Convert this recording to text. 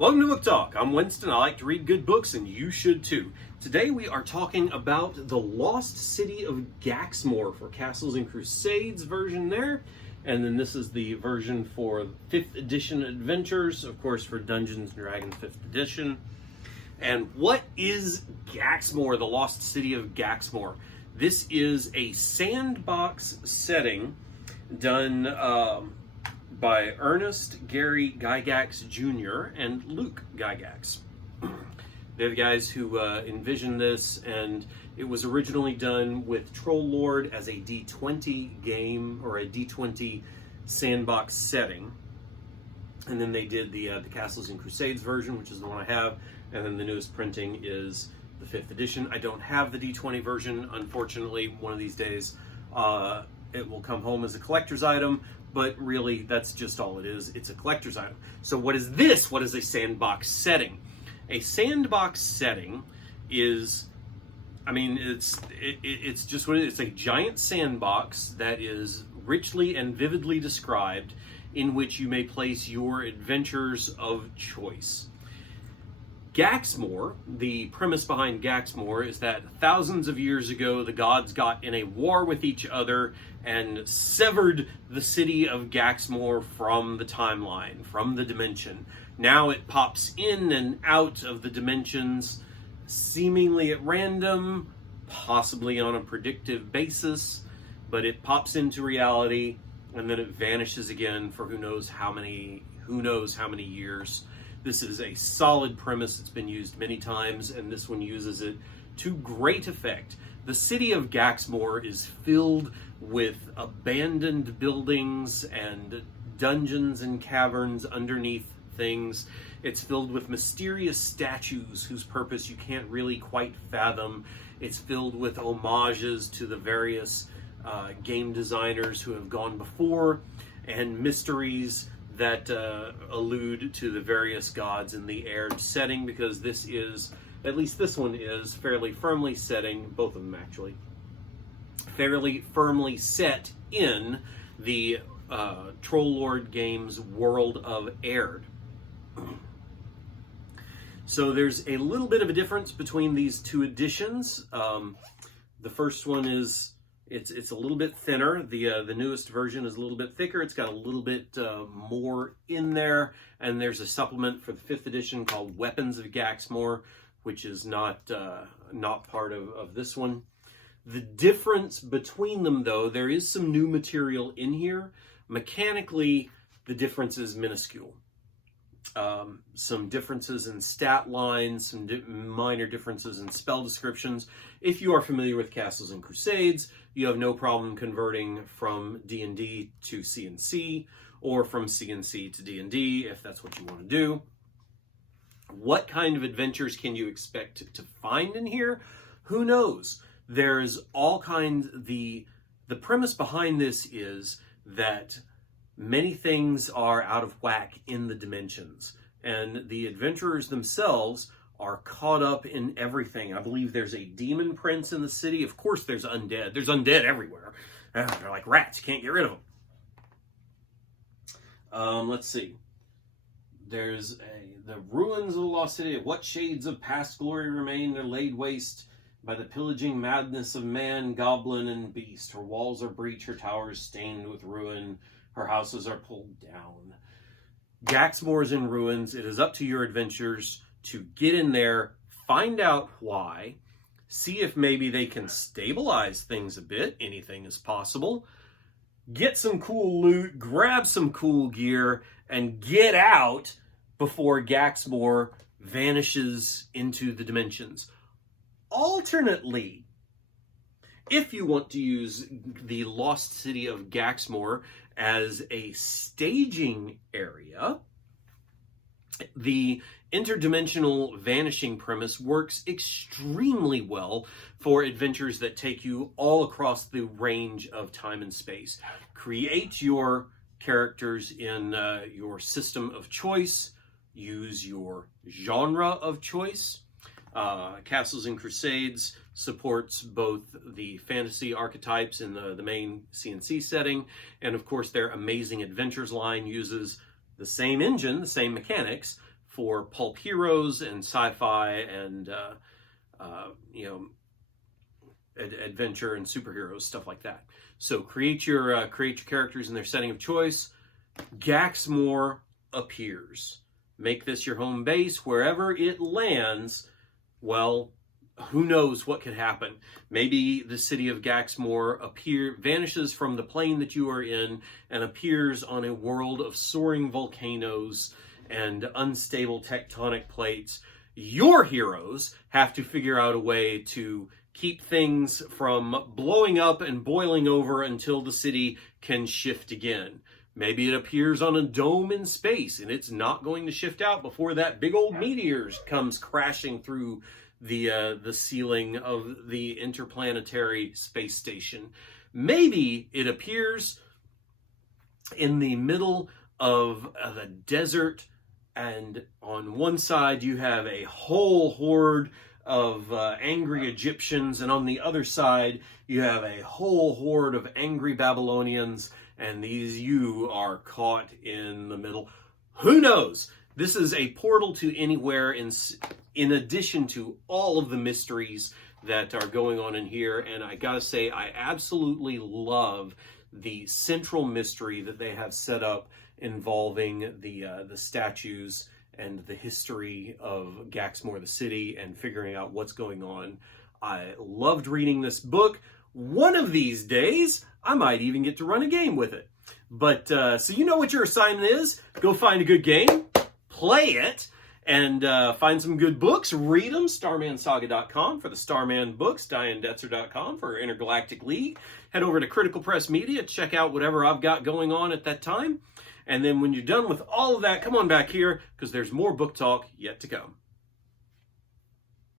Welcome to Book Talk. I'm Winston. I like to read good books, and you should too. Today we are talking about the Lost City of Gaxmoor for Castles and Crusades version there. And then this is the version for 5th edition adventures, of course, for Dungeons & Dragons 5th edition. And what is Gaxmoor, the Lost City of Gaxmoor? This is a sandbox setting done by Ernest Gary Gygax Jr. and Luke Gygax. They're the guys who envisioned this, and it was originally done with Troll Lord as a D20 game, or a D20 sandbox setting. And then they did the Castles and Crusades version, which is the one I have, and then the newest printing is the 5th edition. I don't have the D20 version, unfortunately. One of these days it will come home as a collector's item, but really that's just all it is. It's a collector's item. So what is this? What is a sandbox setting? A sandbox setting is, it's just what it is. It's a giant sandbox that is richly and vividly described, in which you may place your adventures of choice. Gaxmoor, the premise behind Gaxmoor is that thousands of years ago the gods got in a war with each other and severed the city of Gaxmoor from the timeline, from the dimension. Now it pops in and out of the dimensions, seemingly at random, possibly on a predictive basis, but it pops into reality and then it vanishes again for who knows how many years. This is a solid premise. It's been used many times, and this one uses it to great effect. The city of Gaxmoor is filled with abandoned buildings and dungeons and caverns underneath things. It's filled with mysterious statues whose purpose you can't really quite fathom. It's filled with homages to the various game designers who have gone before, and mysteries that allude to the various gods in the aired setting, because this is, at least this one is, fairly firmly setting, both of them actually, fairly firmly set in the Troll Lord games world of Aired. So there's a little bit of a difference between these two editions. The first one is, it's a little bit thinner. The newest version is a little bit thicker. It's got a little bit more in there. And there's a supplement for the 5th edition called Weapons of Gaxmoor, which is not part of this one. The difference between them, though, there is some new material in here. Mechanically, the difference is minuscule. Some differences in stat lines, some minor differences in spell descriptions. If you are familiar with Castles and Crusades, you have no problem converting from D&D to C&C, or from C&C to D&D, if that's what you want to do. What kind of adventures can you expect to find in here? Who knows? There's all kinds. The premise behind this is that many things are out of whack in the dimensions, and the adventurers themselves are caught up in everything. I believe there's a demon prince in the city. Of course there's undead. There's undead everywhere. They're like rats. You can't get rid of them. Let's see. There's the ruins of the Lost City. What shades of past glory remain? They're laid waste by the pillaging madness of man, goblin, and beast. Her walls are breached, her towers stained with ruin. Her houses are pulled down. Gaxmoor is in ruins. It is up to your adventurers to get in there, find out why, see if maybe they can stabilize things a bit. Anything is possible. Get some cool loot, grab some cool gear, and get out before Gaxmoor vanishes into the dimensions. Alternately, if you want to use the Lost City of Gaxmoor as a staging area, the interdimensional vanishing premise works extremely well for adventures that take you all across the range of time and space. Create your characters in your system of choice. Use your genre of choice. Castles and Crusades supports both the fantasy archetypes in the main C&C setting, and of course their Amazing Adventures line uses the same engine, the same mechanics, for pulp heroes and sci-fi and adventure and superheroes, stuff like that. So create your characters in their setting of choice. Gaxmoor appears. Make this your home base. Wherever it lands, well, who knows what could happen. Maybe the city of Gaxmoor vanishes from the plane that you are in and appears on a world of soaring volcanoes and unstable tectonic plates. Your heroes have to figure out a way to keep things from blowing up and boiling over until the city can shift again. Maybe it appears on a dome in space and it's not going to shift out before that big old meteor comes crashing through the ceiling of the interplanetary space station. Maybe it appears in the middle of a desert, and on one side you have a whole horde of angry Egyptians, and on the other side you have a whole horde of angry Babylonians, and you are caught in the middle. Who knows? This is a portal to anywhere in addition to all of the mysteries that are going on in here. And I gotta say, I absolutely love the central mystery that they have set up involving the statues and the history of Gaxmoor, the city, and figuring out what's going on. I loved reading this book. One of these days, I might even get to run a game with it. But, so you know what your assignment is. Go find a good game, play it, and find some good books, read them. StarmanSaga.com for the Starman books, DianeDetzer.com for Intergalactic League. Head over to Critical Press Media, check out whatever I've got going on at that time. And then when you're done with all of that, come on back here, because there's more book talk yet to come.